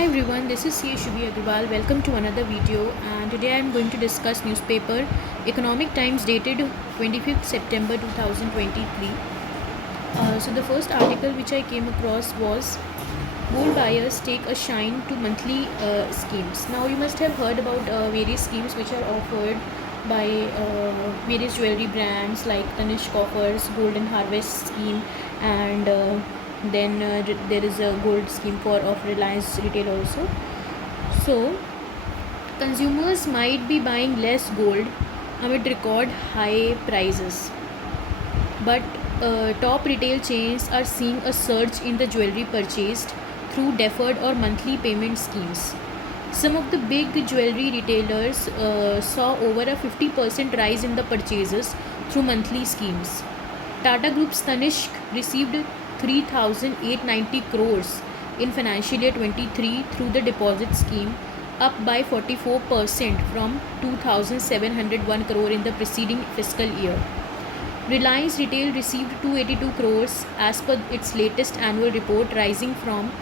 Hi everyone, this is CA Shubhi Agrawal. Welcome to another video, and today I am going to discuss newspaper Economic Times dated 25th September 2023. So the first article which I came across was gold buyers take a shine to monthly schemes. Now you must have heard about various schemes which are offered by various jewelry brands like Tanishq offers Golden Harvest scheme, and then there is a gold scheme for of Reliance Retail also. So consumers might be buying less gold amid record high prices, but top retail chains are seeing a surge in the jewelry purchased through deferred or monthly payment schemes. Some of the big jewelry retailers saw over a 50% rise in the purchases through monthly schemes. Tata Group's Tanishq received 3,890 crores in financial year 23 through the deposit scheme, up by 44% from 2,701 crore in the preceding fiscal year. Reliance Retail received 282 crores as per its latest annual report, rising from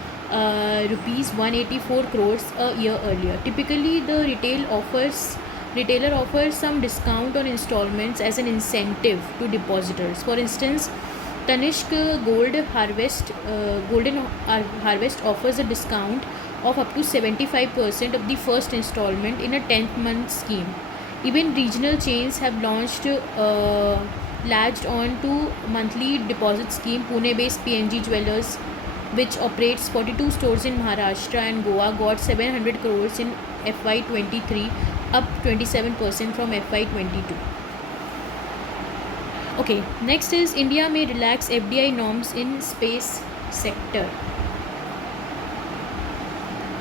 rupees 184 crores a year earlier. Typically, the retailer offers some discount on installments as an incentive to depositors. For instance, Tanishq Golden Harvest offers a discount of up to 75% of the first installment in a 10th month scheme. Even regional chains have latched on to monthly deposit scheme. Pune-based PNG Jewelers, which operates 42 stores in Maharashtra and Goa, got 700 crores in FY23, up 27% from FY22. Okay, next is India may relax FDI norms in space sector.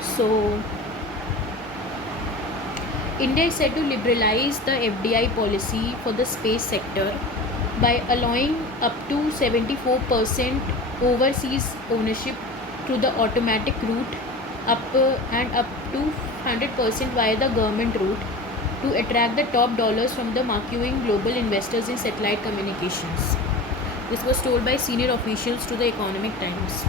So, India is set to liberalize the FDI policy for the space sector by allowing up to 74% overseas ownership through the automatic route and up to 100% via the government route to attract the top dollars from the marquee global investors in satellite communications. This was told by senior officials to the Economic Times.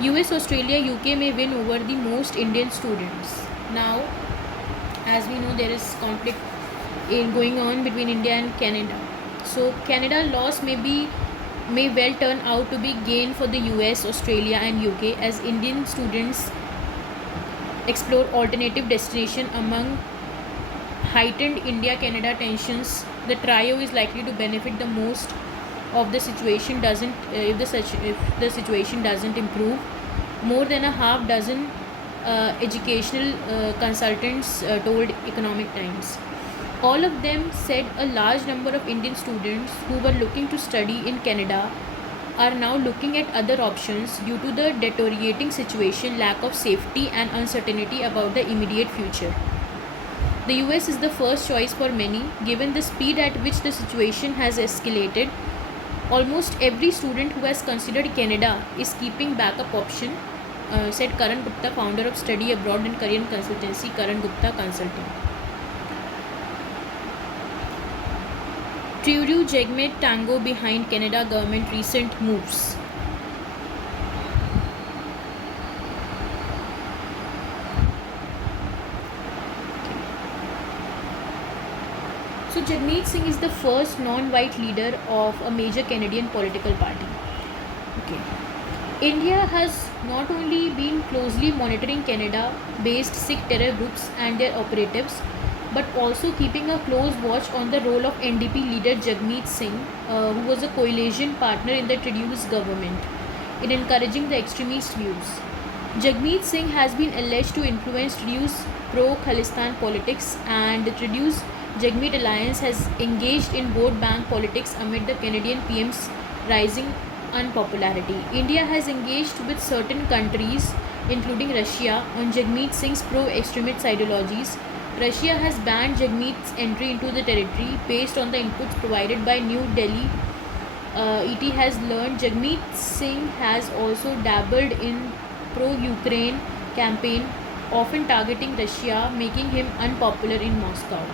US, Australia, UK may win over the most Indian students. Now, as we know, there is conflict going on between India and Canada. So Canada loss may well turn out to be gain for the US, Australia and UK as Indian students explore alternative destination among heightened India-Canada tensions. The trio is likely to benefit the most of the situation if the situation doesn't improve. More than a half dozen educational consultants told Economic Times. All of them said a large number of Indian students who were looking to study in Canada are now looking at other options due to the deteriorating situation, lack of safety and uncertainty about the immediate future. The US is the first choice for many, given the speed at which the situation has escalated. Almost every student who has considered Canada is keeping backup option, said Karan Gupta, founder of Study Abroad and Career Consultancy, Karan Gupta Consulting. Trudeau Jagmeet Tango behind Canada government recent moves. So Jagmeet Singh is the first non-white leader of a major Canadian political party. Okay. India has not only been closely monitoring Canada-based Sikh terror groups and their operatives, but also keeping a close watch on the role of NDP leader Jagmeet Singh, who was a coalition partner in the Trudeau's government, in encouraging the extremist views. Jagmeet Singh has been alleged to influence Trudeau's pro-Khalistan politics, and the Trudeau's Jagmeet alliance has engaged in vote bank politics amid the Canadian PM's rising unpopularity. India has engaged with certain countries, including Russia, on Jagmeet Singh's pro-extremist ideologies. Russia has banned Jagmeet's entry into the territory based on the inputs provided by New Delhi. ET has learned Jagmeet Singh has also dabbled in pro-Ukraine campaign, often targeting Russia, making him unpopular in Moscow.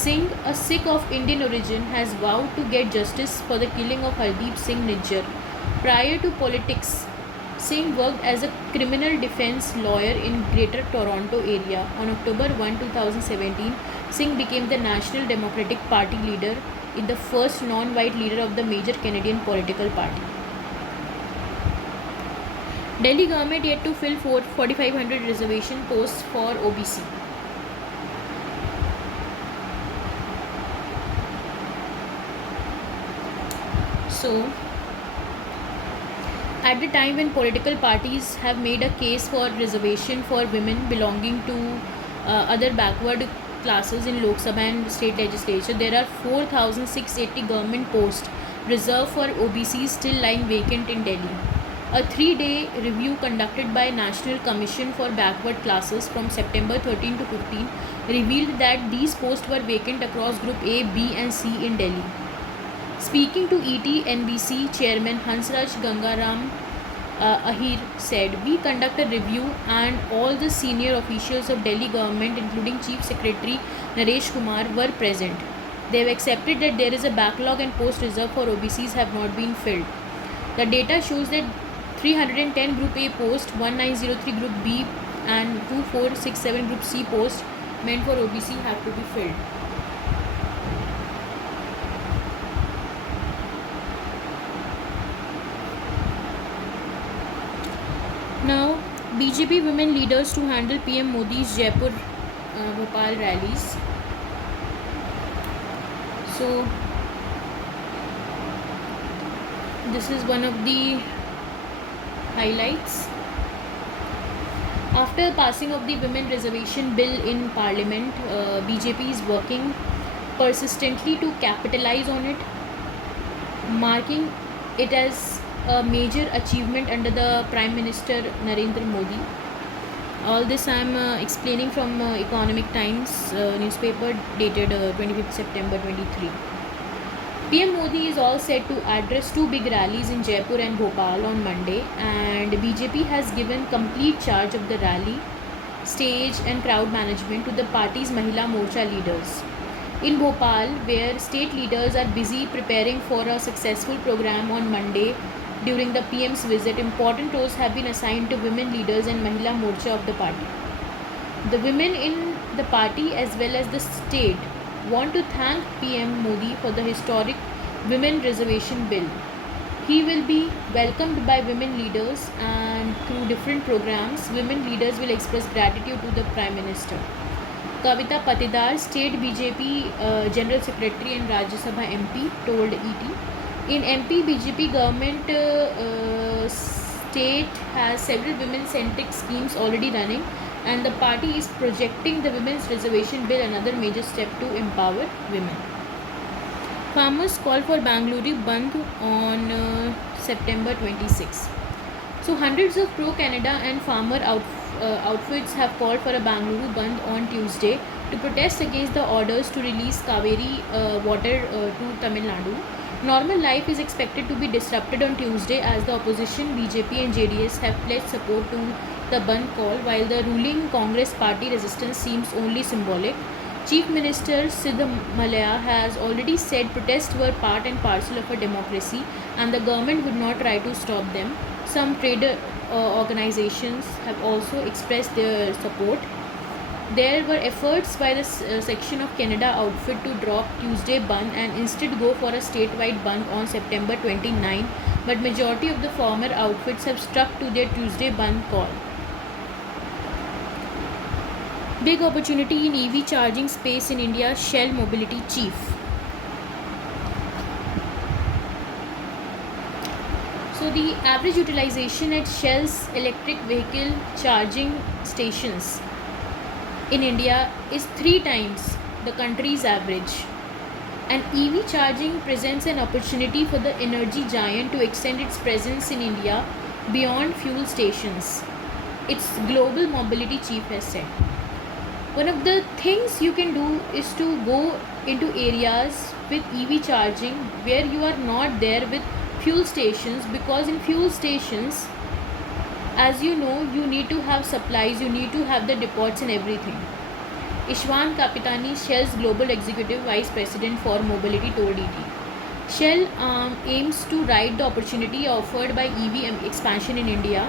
Singh, a Sikh of Indian origin, has vowed to get justice for the killing of Hardeep Singh Nijjar. Prior to politics, Singh worked as a criminal defense lawyer in Greater Toronto area. On October 1, 2017, Singh became the National Democratic Party leader in the first non-white leader of the major Canadian political party. Delhi government yet to fill 4,500 reservation posts for OBC. So, at the time when political parties have made a case for reservation for women belonging to other backward classes in Lok Sabha and state legislature, there are 4,680 government posts reserved for OBCs still lying vacant in Delhi. A 3-day review conducted by National Commission for Backward Classes from September 13 to 15 revealed that these posts were vacant across Group A, B and C in Delhi. Speaking to ET-NBC, Chairman Hansraj Gangaram Ahir said, "We conduct a review and all the senior officials of Delhi government, including Chief Secretary Naresh Kumar, were present. They have accepted that there is a backlog and posts reserved for OBCs have not been filled. The data shows that 310 Group A posts, 1903 Group B and 2467 Group C posts meant for OBC have to be filled." Now, BJP women leaders to handle PM Modi's Jaipur Bhopal rallies. So, this is one of the highlights. After passing of the women reservation bill in Parliament, BJP is working persistently to capitalize on it, marking it as a major achievement under the Prime Minister Narendra Modi. All this I am explaining from Economic Times newspaper dated 25th September 23. PM Modi is all set to address two big rallies in Jaipur and Bhopal on Monday, and BJP has given complete charge of the rally, stage and crowd management to the party's Mahila Morcha leaders. In Bhopal, where state leaders are busy preparing for a successful program on Monday, during the PM's visit, important roles have been assigned to women leaders and Mahila Morcha of the party. The women in the party as well as the state want to thank PM Modi for the historic women reservation bill. He will be welcomed by women leaders, and through different programs, women leaders will express gratitude to the Prime Minister. Kavita Patidar, State BJP General Secretary and Rajya Sabha MP, told ET. In MP, BJP government state has several women-centric schemes already running, and the party is projecting the women's reservation bill another major step to empower women. Farmers call for Bangalore Bandh on September 26. So hundreds of pro-Canada and farmer outfits have called for a Bangalore Bandh on Tuesday to protest against the orders to release Kaveri water to Tamil Nadu. Normal life is expected to be disrupted on Tuesday as the opposition BJP and JDS have pledged support to the Bandh call, while the ruling Congress party resistance seems only symbolic. Chief Minister Siddhamalaya has already said protests were part and parcel of a democracy and the government would not try to stop them. Some trade organizations have also expressed their support. There were efforts by the section of Canada outfit to drop Tuesday Bandh and instead go for a statewide Bandh on September 29, but majority of the former outfits have stuck to their Tuesday Bandh call. Big opportunity in EV charging space in India, Shell Mobility Chief. So the average utilization at Shell's electric vehicle charging stations in India is 3 times the country's average. And EV charging presents an opportunity for the energy giant to extend its presence in India beyond fuel stations, its global mobility chief has said. One of the things you can do is to go into areas with EV charging where you are not there with fuel stations, because in fuel stations, as you know, you need to have supplies, you need to have the depots and everything. Ishwan Kapitani, Shell's Global Executive Vice President for Mobility, told ET. Shell aims to ride the opportunity offered by EV expansion in India,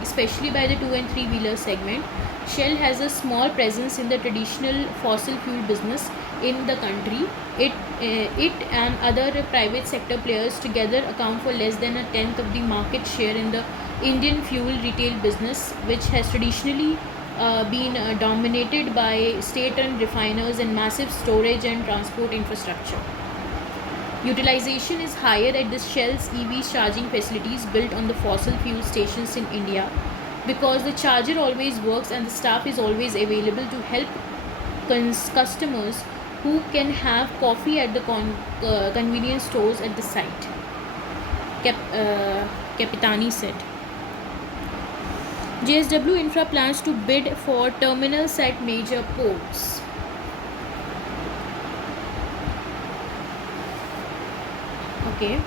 especially by the 2 and 3 wheeler segment. Shell has a small presence in the traditional fossil fuel business in the country. It and other private sector players together account for less than a tenth of the market share in the Indian fuel retail business, which has traditionally been dominated by state-run refiners and massive storage and transport infrastructure. Utilization is higher at the Shell's EV charging facilities built on the fossil fuel stations in India because the charger always works and the staff is always available to help customers who can have coffee at the convenience stores at the site, Kapitani said. JSW Infra plans to bid for terminals at major ports. Okay.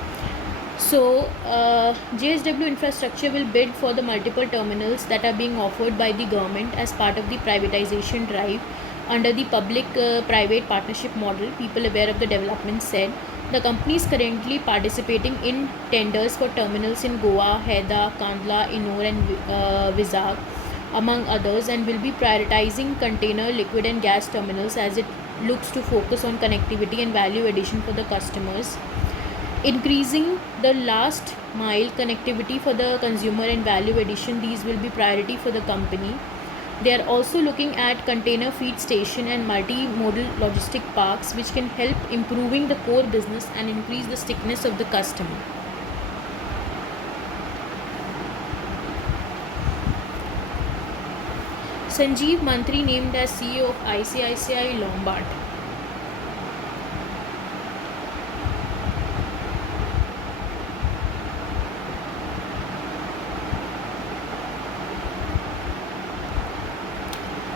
So, JSW Infrastructure will bid for the multiple terminals that are being offered by the government as part of the privatization drive under the public-private partnership model. People aware of the development said the company is currently participating in tenders for terminals in Goa, Haida, Kandla, Ennore and Vizag, among others, and will be prioritizing container, liquid and gas terminals as it looks to focus on connectivity and value addition for the customers. Increasing the last mile connectivity for the consumer and value addition, these will be priority for the company. They are also looking at container feed station and multimodal logistic parks, which can help improving the core business and increase the stickiness of the customer. Sanjeev Mantri named as CEO of ICICI Lombard.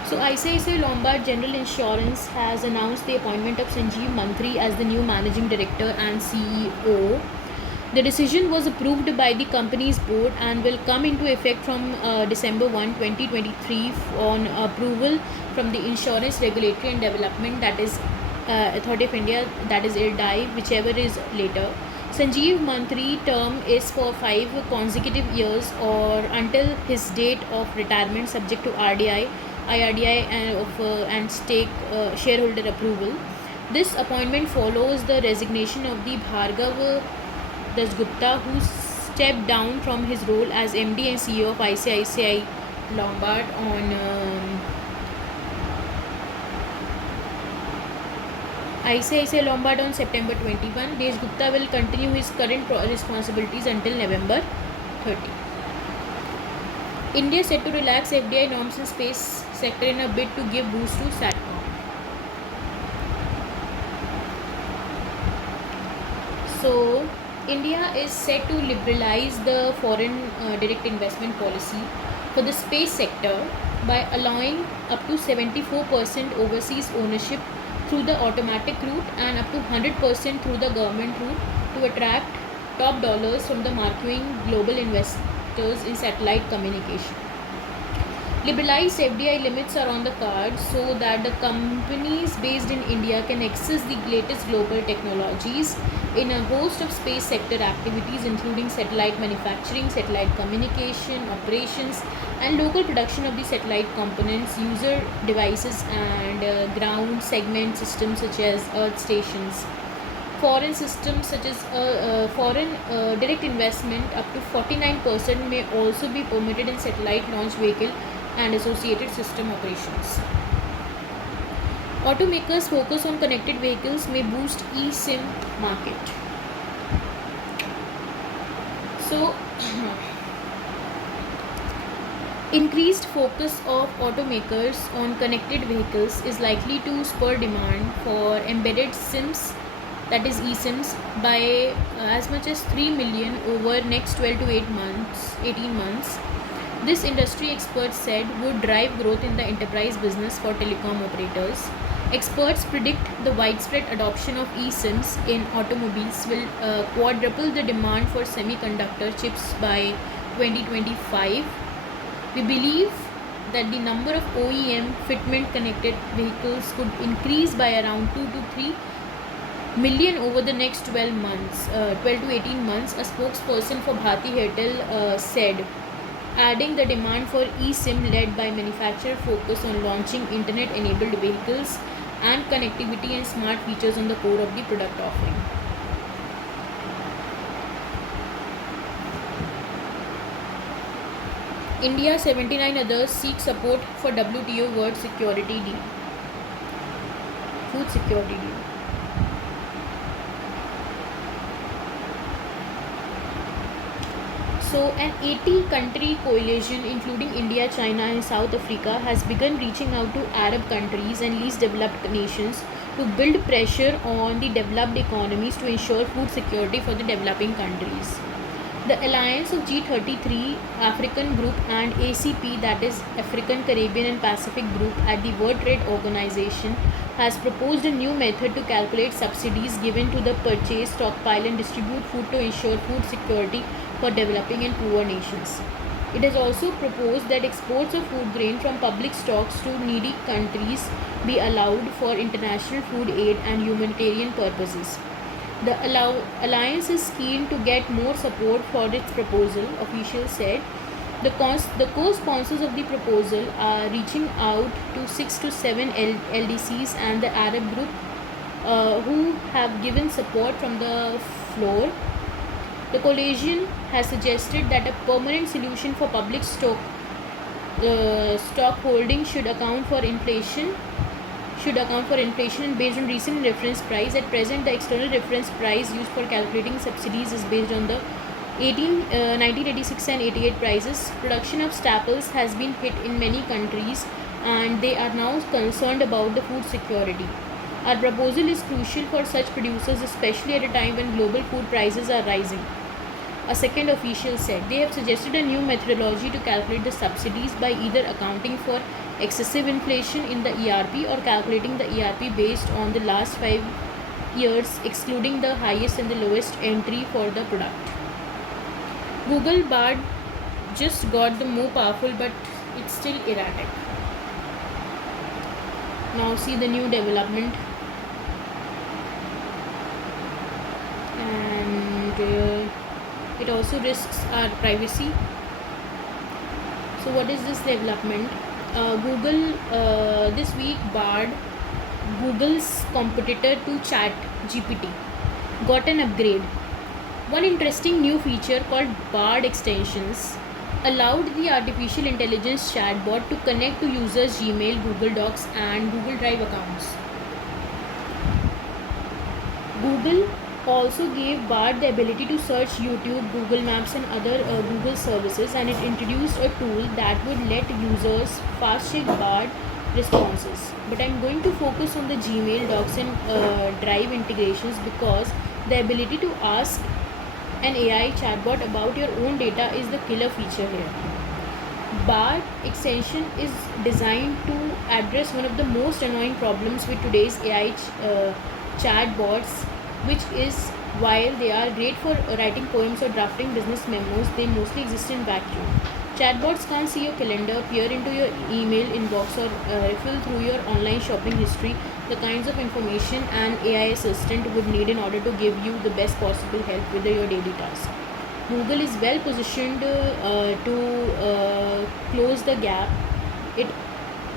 So ICICI Lombard General Insurance has announced the appointment of Sanjeev Mantri as the new managing director and CEO. The decision was approved by the company's board and will come into effect from December 1, 2023 on approval from the Insurance Regulatory and Development, that is Authority of India, that is IRDAI, whichever is later. Sanjeev Mantri term is for 5 consecutive years or until his date of retirement, subject to IRDI and stake shareholder approval. This appointment follows the resignation of the Bhargav Dasgupta, who stepped down from his role as MD and CEO of ICICI Lombard on ICICI Lombard on September 21. Dasgupta will continue his current responsibilities until November 30. India set to relax FDI norms in space sector in a bid to give boost to SATCOM. So, India is set to liberalize the foreign direct investment policy for the space sector by allowing up to 74% overseas ownership through the automatic route and up to 100% through the government route to attract top dollars from the marqueing global investors in satellite communication. Liberalized FDI limits are on the cards so that the companies based in India can access the latest global technologies in a host of space sector activities, including satellite manufacturing, satellite communication, operations, and local production of the satellite components, user devices, and ground segment systems such as earth stations. Foreign systems such as foreign direct investment up to 49% may also be permitted in satellite launch vehicle and associated system operations. Automakers focus on connected vehicles may boost eSIM market. So, increased focus of automakers on connected vehicles is likely to spur demand for embedded SIMs, that is eSIMs, by as much as 3 million over next 12 to 18 months. This industry experts said would drive growth in the enterprise business for telecom operators. Experts predict the widespread adoption of eSIMs in automobiles will quadruple the demand for semiconductor chips by 2025. We believe that the number of OEM fitment connected vehicles could increase by around 2 to 3 million over the next 12 to 18 months, a spokesperson for Bharti Airtel said, adding the demand for eSIM led by manufacturer focus on launching internet-enabled vehicles and connectivity and smart features on the core of the product offering. India 79 others seek support for WTO World Security Deal. Food Security Deal. So, an 80-country coalition, including India, China, and South Africa, has begun reaching out to Arab countries and least developed nations to build pressure on the developed economies to ensure food security for the developing countries. The alliance of G33, African Group, and ACP, that is African, Caribbean, and Pacific Group, at the World Trade Organization, has proposed a new method to calculate subsidies given to the purchase, stockpile, and distribute food to ensure food security for developing and poor nations. It has also proposed that exports of food grain from public stocks to needy countries be allowed for international food aid and humanitarian purposes. The alliance is keen to get more support for its proposal, officials said. The co-sponsors of the proposal are reaching out to 6 to 7 LDCs and the Arab group who have given support from the floor. The coalition has suggested that a permanent solution for public stock holding should account for inflation and based on recent reference price. At present, the external reference price used for calculating subsidies is based on the 1986 and 88 prices. Production of staples has been hit in many countries and they are now concerned about the food security. Our proposal is crucial for such producers, especially at a time when global food prices are rising. A second official said they have suggested a new methodology to calculate the subsidies by either accounting for excessive inflation in the ERP or calculating the ERP based on the last 5 years, excluding the highest and the lowest entry for the product. Google Bard just got the more powerful, but it's still erratic. Now see the new development. And it also risks our privacy. So what is this development? Google this week Bard, Google's competitor to ChatGPT, got an upgrade. One interesting new feature called Bard extensions allowed the artificial intelligence chatbot to connect to users' Gmail, Google Docs, and Google Drive accounts. Google also gave Bard the ability to search YouTube, Google Maps, and other Google services, and it introduced a tool that would let users fast check Bard responses. But I'm going to focus on the Gmail, Docs, and Drive integrations because the ability to ask an AI chatbot about your own data is the killer feature here. Bard extension is designed to address one of the most annoying problems with today's AI chatbots, which is while they are great for writing poems or drafting business memos, they mostly exist in vacuum. Chatbots can't see your calendar, peer into your email inbox, or refill through your online shopping history, the kinds of information an AI assistant would need in order to give you the best possible help with your daily tasks. Google is well positioned to close the gap. It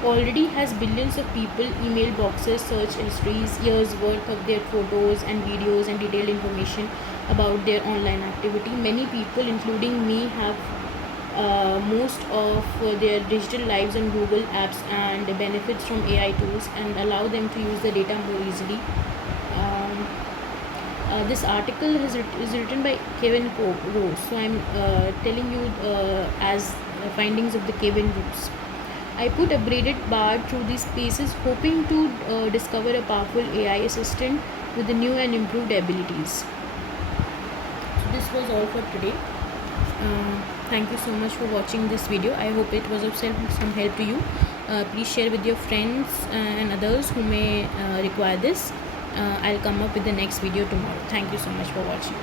already has billions of people, email boxes, search histories, years worth of their photos and videos, and detailed information about their online activity. Many people, including me, have most of their digital lives on Google Apps and benefits from AI tools and allow them to use the data more easily. This article is written by Kevin Rose, so I'm telling you as findings of the Kevin Rose. I put upgraded Bard through these spaces, hoping to discover a powerful AI assistant with the new and improved abilities. So this was all for today. Thank you so much for watching this video. I hope it was of some help to you. Please share with your friends and others who may require this. I'll come up with the next video tomorrow. Thank you so much for watching.